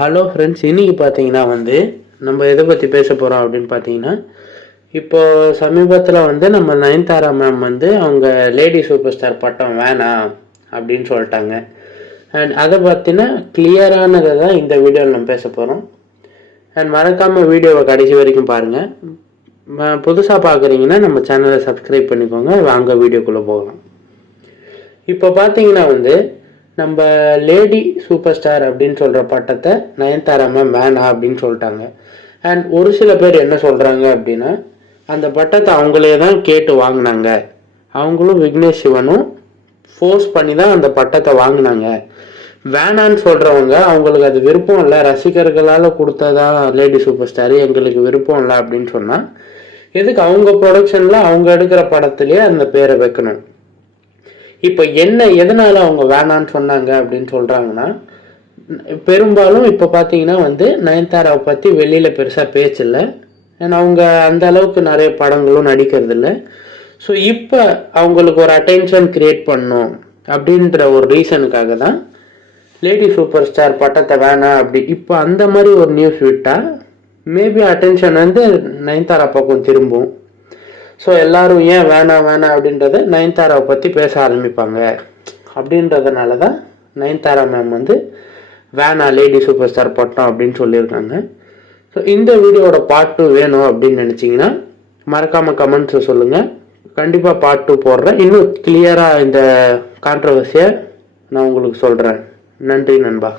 Hello friends, இன்றைக்கி பார்த்தீங்கன்னா நம்ம எதை பற்றி பேச போகிறோம் அப்படின்னு பார்த்தீங்கன்னா, இப்போது சமீபத்தில் நம்ம நயன்தாரா மேம் அவங்க லேடி சூப்பர் ஸ்டார் பட்டம் வேணாம் அப்படின்னு சொல்லிட்டாங்க. அண்ட் அதை பற்றின கிளியரானதை தான் இந்த வீடியோவில் நம்ம பேச போகிறோம். அண்ட் மறக்காமல் வீடியோவை கடைசி வரைக்கும் பாருங்கள். புதுசாக பார்க்குறீங்கன்னா நம்ம சேனலை சப்ஸ்கிரைப் பண்ணிக்கோங்க. வாங்க வீடியோக்குள்ளே போகலாம். இப்போ பார்த்தீங்கன்னா நம்ம லேடி சூப்பர் ஸ்டார் அப்படின்னு சொல்கிற பட்டத்தை நயன்தாரா மேம் வேணாம் அப்படின்னு சொல்லிட்டாங்க. அண்ட் ஒரு சில பேர் என்ன சொல்கிறாங்க அப்படின்னா, அந்த பட்டத்தை அவங்களே தான் கேட்டு வாங்கினாங்க, அவங்களும் விக்னேஷ் சிவனும் ஃபோர்ஸ் பண்ணி தான் அந்த பட்டத்தை வாங்கினாங்க. வேணான்னு சொல்கிறவங்க அவங்களுக்கு அது விருப்பம் இல்லை, ரசிகர்களால் கொடுத்ததா லேடி சூப்பர் ஸ்டார், எங்களுக்கு விருப்பம் இல்லை அப்படின்னு சொன்னால் எதுக்கு அவங்க ப்ரொடக்ஷனில் அவங்க எடுக்கிற படத்துலேயே அந்த பேரை வைக்கணும்? இப்போ எதனால அவங்க வேணான்னு சொன்னாங்க அப்படின்னு சொல்கிறாங்கன்னா, பெரும்பாலும் இப்போ பார்த்தீங்கன்னா நயன்தாராவை பற்றி வெளியில் பெருசாக பேச்சில்லை. ஏன்னா அவங்க அந்த அளவுக்கு நிறைய படங்களும் நடிக்கிறது இல்லை. ஸோ இப்போ அவங்களுக்கு ஒரு அட்டென்ஷன் கிரியேட் பண்ணும் அப்படின்ற ஒரு ரீசனுக்காக தான் லேடி சூப்பர் ஸ்டார் பட்டத்தை வேணாம் அப்படி இப்போ அந்த மாதிரி ஒரு நியூஸ் விட்டால் மேபி அட்டென்ஷன் நயன்தாரா பக்கம் திரும்பும். ஸோ எல்லாரும் ஏன் வேணாம் அப்படின்றத நயன்தாராவை பற்றி பேச ஆரம்பிப்பாங்க. அப்படின்றதுனால தான் நயன்தாரா மேம் வேணாம் லேடி சூப்பர் ஸ்டார் பட்டம் அப்படின்னு சொல்லியிருக்காங்க. ஸோ இந்த வீடியோட பார்ட் 2 வேணும் அப்படின்னு நினச்சிங்கன்னா மறக்காமல் கமெண்ட்ஸை சொல்லுங்கள். கண்டிப்பாக பார்ட் 2 போடுறேன். இன்னும் கிளியராக இந்த கான்ட்ரவர்சியை நான் உங்களுக்கு சொல்கிறேன். நன்றி நண்பா.